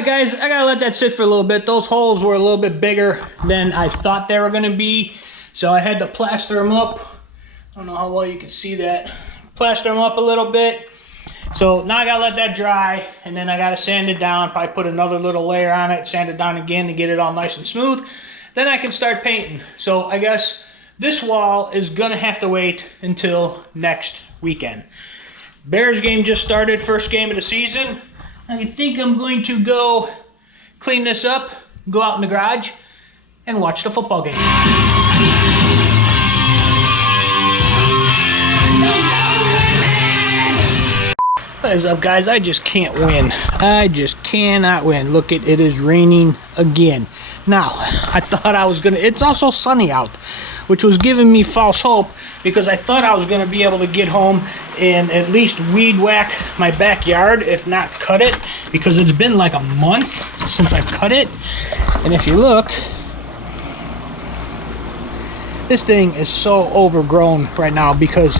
Alright guys, I gotta let that sit for a little bit. Those holes were a little bit bigger than I thought they were gonna be, so I had to plaster them up. I don't know how well you can see that. Plaster them up a little bit. So now I gotta let that dry, and then I gotta sand it down, probably put another little layer on it, sand it down again to get it all nice and smooth. Then I can start painting. So I guess this wall is gonna have to wait until next weekend. Bears game just started, first game of the season. I think I'm going to go clean this up, go out in the garage, and watch the football game. What is up, guys? I just can't win. I just cannot win. Look, it is raining again. Now, I thought I was gonna, it's also sunny out, which was giving me false hope because I thought I was gonna be able to get home and at least weed whack my backyard, if not cut it, because it's been like a month since I've cut it. And if you look, this thing is so overgrown right now because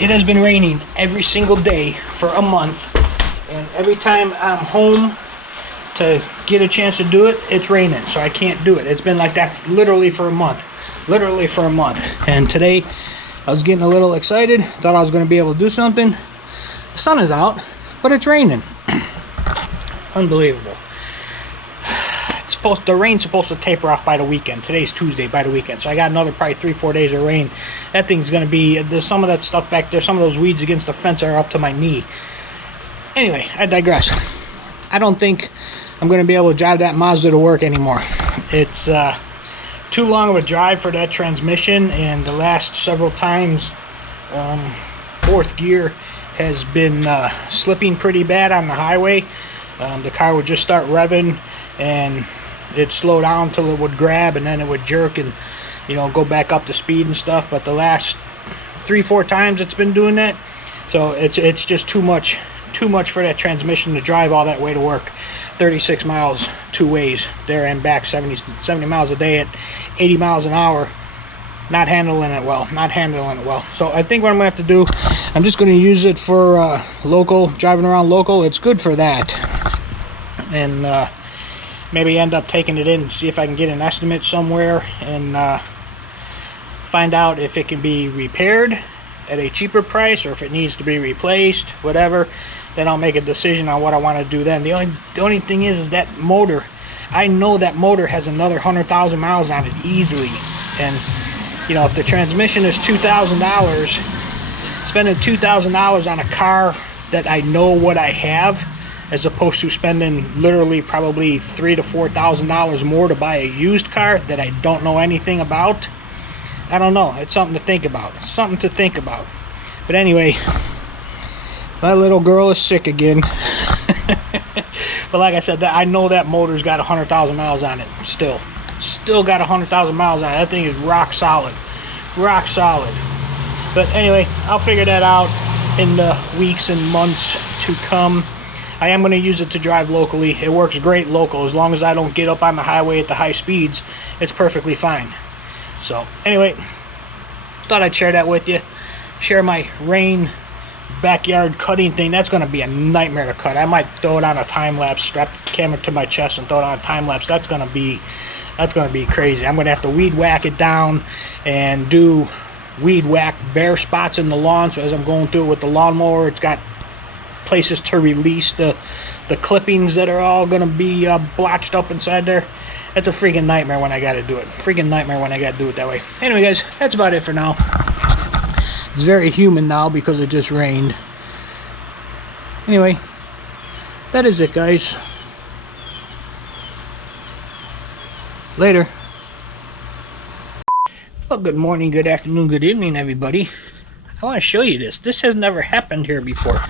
it has been raining every single day for a month, and every time I'm home to get a chance to do it, it's raining, so I can't do it. It's been like that literally for a month. Literally for a month. And today I was getting a little excited, thought I was going to be able to do something. The sun is out, but it's raining. Unbelievable. The rain's supposed to taper off by the weekend. Today's Tuesday, by the weekend, so I got another probably 3-4 days of rain. That thing's gonna be, there's some of that stuff back there, some of those weeds against the fence are up to my knee. Anyway, I digress. I don't think I'm gonna be able to drive that Mazda to work anymore. It's too long of a drive for that transmission, and the last several times fourth gear has been slipping pretty bad on the highway. The car would just start revving and it'd slow down till it would grab, and then it would jerk and, you know, go back up to speed and stuff. But the last 3-4 times it's been doing that, so it's just too much for that transmission to drive all that way to work. 36 miles two ways there and back, 70 miles a day at 80 miles an hour. Not handling it well. So I think what I'm gonna have to do, I'm just gonna use it for local, driving around local. It's good for that. And maybe end up taking it in and see if I can get an estimate somewhere and find out if it can be repaired at a cheaper price or if it needs to be replaced, whatever. Then I'll make a decision on what I want to do then. The only thing is that motor, I know that motor has another 100,000 miles on it easily. And you know, if the transmission is $2,000, spending $2,000 on a car that I know what I have, as opposed to spending literally probably $3,000 to $4,000 more to buy a used car that I don't know anything about. I don't know. It's something to think about. Something to think about. But anyway, my little girl is sick again. But like I said, I know that motor's got 100,000 miles on it. Still got 100,000 miles on it. That thing is rock solid. Rock solid. But anyway, I'll figure that out in the weeks and months to come. I am going to use it to drive locally. It works great local. As long as I don't get up on the highway at the high speeds, it's perfectly fine. So anyway, thought I'd share that with you. Share my rain backyard cutting thing. That's going to be a nightmare to cut. I might throw it on a time lapse, strap the camera to my chest and throw it on a time lapse. That's going to be crazy. I'm going to have to weed whack it down and do weed whack bare spots in the lawn. So as I'm going through it with the lawnmower, it's got places to release the clippings that are all going to be blotched up inside there. It's a freaking nightmare when I got to do it. Freaking nightmare when I got to do it that way. Anyway, guys, that's about it for now. It's very humid now because it just rained. Anyway, that is it, guys. Later. Well, good morning, good afternoon, good evening, everybody. I want to show you this. This has never happened here before.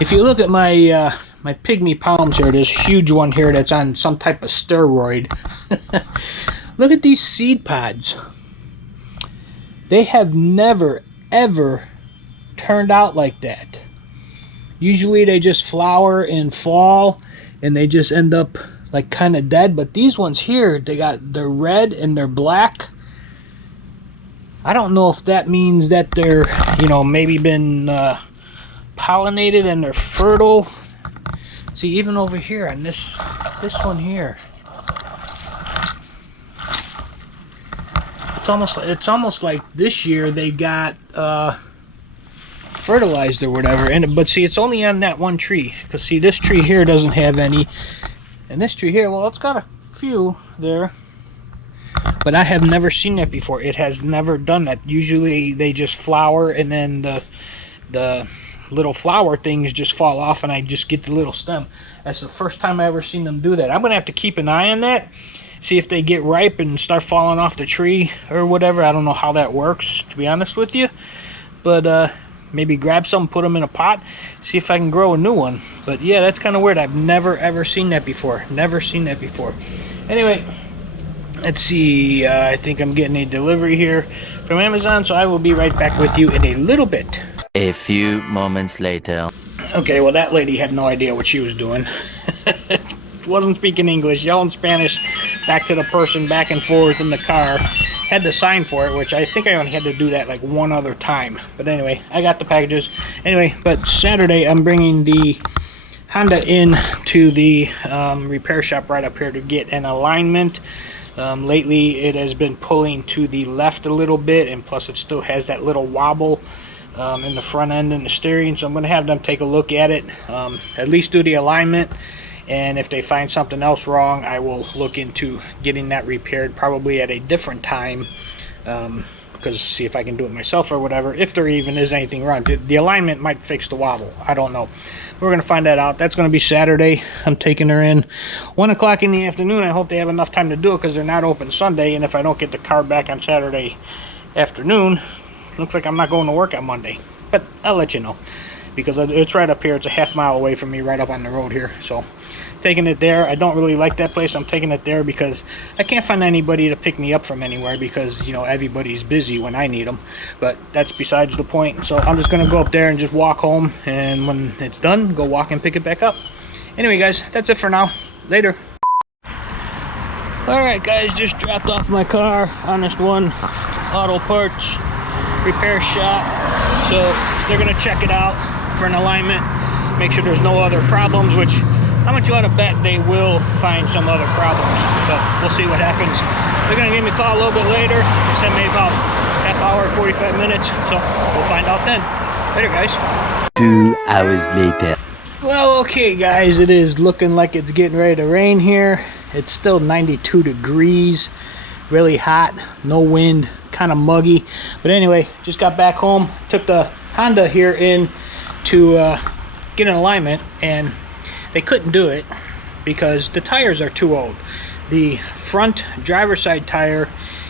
If you look at my my pygmy palms here, this huge one here that's on some type of steroid. Look at these seed pods. They have never ever turned out like that. Usually they just flower and fall and they just end up like kind of dead, but these ones here, they're red and they're black. I don't know if that means that they're, you know, maybe been pollinated and they're fertile. See, even over here on this This one here. It's almost like this year they got fertilized or whatever. But see, it's only on that one tree. Because see, this tree here doesn't have any. And this tree here, well, it's got a few there. But I have never seen that before. It has never done that. Usually they just flower and then the little flower things just fall off and I just get the little stem. That's the first time I ever seen them do that. I'm going to have to keep an eye on that. See if they get ripe and start falling off the tree or whatever. I don't know how that works, to be honest with you. But maybe grab some, put them in a pot, see if I can grow a new one. But yeah, that's kind of weird. I've never ever seen that before. Never seen that before. Anyway, let's see. I think I'm getting a delivery here from Amazon, so I will be right back with you in a little bit. A few moments later. Okay, well, that lady had no idea what she was doing. Wasn't speaking English, yelling Spanish back to the person back and forth in the car. Had to sign for it, which I think I only had to do that like one other time. But anyway, I got the packages. Anyway, but Saturday I'm bringing the Honda in to the repair shop right up here to get an alignment. Lately it has been pulling to the left a little bit, and plus it still has that little wobble in the front end and the steering. So I'm going to have them take a look at it, at least do the alignment. And if they find something else wrong, I will look into getting that repaired probably at a different time, because see if I can do it myself or whatever, if there even is anything wrong. The alignment might fix the wobble. I don't know. We're going to find that out. That's going to be Saturday. I'm taking her in 1 o'clock in the afternoon. I hope they have enough time to do it because they're not open Sunday. And if I don't get the car back on Saturday afternoon, looks like I'm not going to work on Monday. But I'll let you know, because it's right up here. It's a half-mile away from me, right up on the road here. So taking it there. I don't really like that place. I'm taking it there because I can't find anybody to pick me up from anywhere, because you know everybody's busy when I need them. But that's besides the point. So I'm just gonna go up there and just walk home, and when it's done, go walk and pick it back up. Anyway guys, that's it for now. Later. Alright guys, just dropped off my car, Honest One Auto Parts repair shop. So they're gonna check it out for an alignment, make sure there's no other problems, which how much you ought to bet they will find some other problems, but we'll see what happens. They're going to give me a call a little bit later. They sent me about half hour, 45 minutes, so we'll find out then. Later, guys. 2 hours later. Well, okay, guys, it is looking like it's getting ready to rain here. It's still 92 degrees, really hot, no wind, kind of muggy. But anyway, just got back home, took the Honda here in to get an alignment, and they couldn't do it because the tires are too old. The front driver's side tire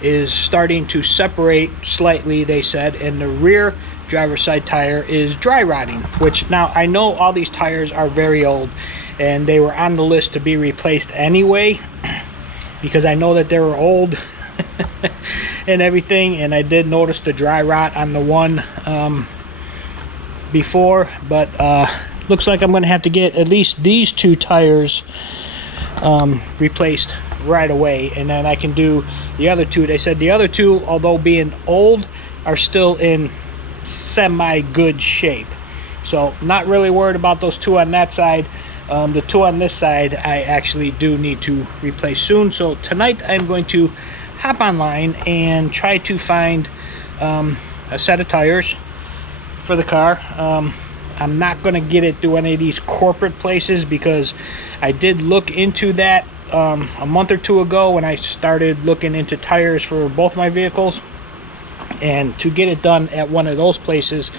is starting to separate slightly, they said, and the rear driver's side tire is dry rotting, which now I know all these tires are very old and they were on the list to be replaced anyway, because I know that they were old and everything, and I did notice the dry rot on the one before, but looks like I'm going to have to get at least these 2 tires replaced right away, and then I can do the other 2. They said the other 2, although being old, are still in semi-good shape. So not really worried about those 2 on that side. The 2 on this side, I actually do need to replace soon. So tonight I'm going to hop online and try to find a set of tires for the car. I'm not going to get it through any of these corporate places, because I did look into that a month or 2 ago when I started looking into tires for both my vehicles. And to get it done at one of those places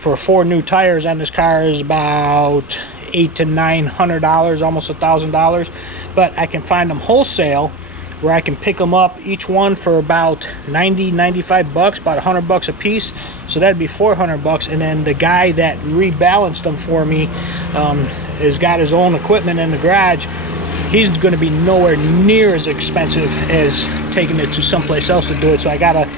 for 4 new tires on this car is about $800 to $900, almost $1,000. But I can find them wholesale where I can pick them up, each one for about 95 bucks, about 100 bucks a piece. So that'd be 400 bucks. And then the guy that rebalanced them for me has got his own equipment in the garage. He's going to be nowhere near as expensive as taking it to someplace else to do it. So I gotta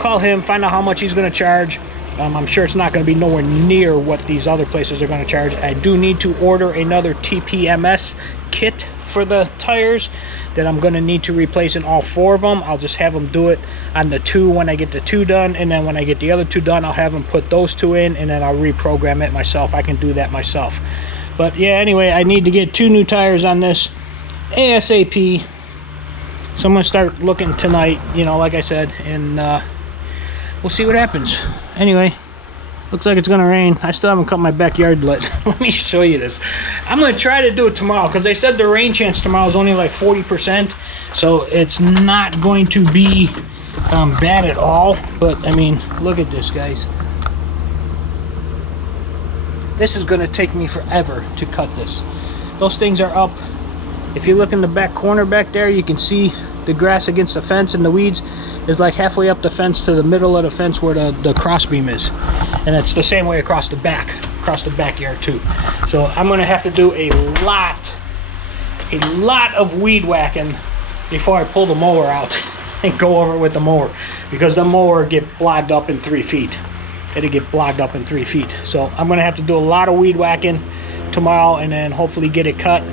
call him, find out how much he's going to charge. I'm sure it's not going to be nowhere near what these other places are going to charge. I do need to order another TPMS kit for the tires that I'm going to need to replace in all 4 of them. I'll just have them do it on the 2 when I get the 2 done, and then when I get the other 2 done, I'll have them put those 2 in, and then I'll reprogram it myself. I can do that myself. But yeah, anyway, I need to get 2 new tires on this ASAP. So I'm gonna start looking tonight, you know, like I said, and we'll see what happens. Anyway, looks like it's gonna rain. I still haven't cut my backyard yet. Let me show you this. I'm gonna try to do it tomorrow because they said the rain chance tomorrow is only like 40%, so it's not going to be bad at all. But I mean, look at this, guys. This is gonna take me forever to cut this. Those things are up. If you look in the back corner back there, you can see the grass against the fence, and the weeds is like halfway up the fence to the middle of the fence where the crossbeam is. And it's the same way across the backyard too. So I'm gonna have to do a lot of weed whacking before I pull the mower out and go over it with the mower, because the mower get blocked up in 3 feet. It'll get blocked up in 3 feet. So I'm gonna have to do a lot of weed whacking tomorrow, and then hopefully get it cut.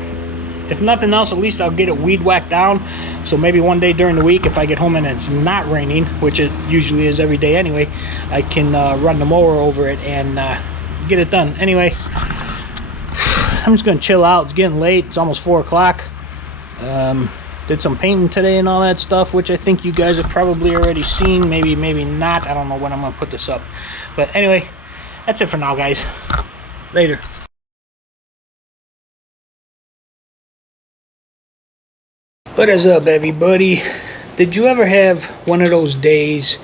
If nothing else, at least I'll get it weed whacked down. So maybe one day during the week, if I get home and it's not raining, which it usually is every day anyway, I can run the mower over it and get it done. Anyway, I'm just gonna chill out. It's getting late. It's almost 4 o'clock. Did some painting today and all that stuff, which I think you guys have probably already seen. Maybe not. I don't know when I'm gonna put this up. But anyway, that's it for now, guys. Later. What is up, everybody? Did you ever have one of those days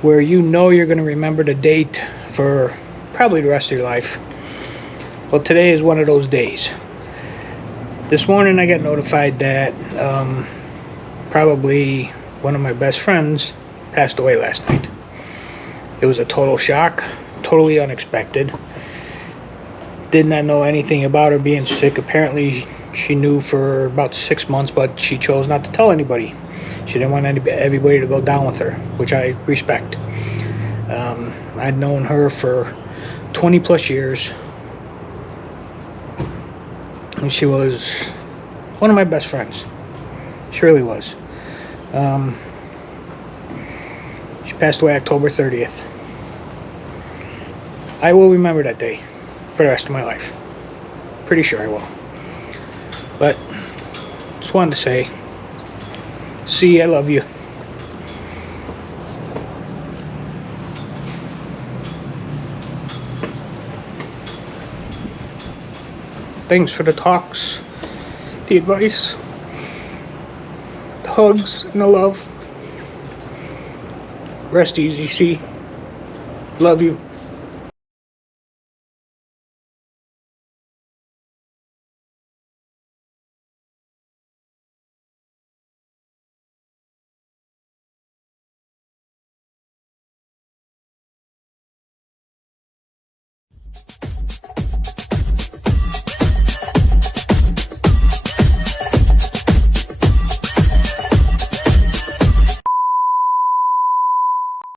where you know you're going to remember the date for probably the rest of your life? Well, today is one of those days. This morning I got notified that probably one of my best friends passed away last night. It was a total shock, totally unexpected. Did not know anything about her being sick. Apparently she knew for about 6 months, but she chose not to tell anybody. She didn't want everybody to go down with her, which I respect. I'd known her for 20 plus years, and she was one of my best friends. She really was. She passed away October 30th. I will remember that day for the rest of my life. Pretty sure I will. But just wanted to say, C, I love you. Thanks for the talks, the advice, the hugs, and the love. Rest easy, C. Love you.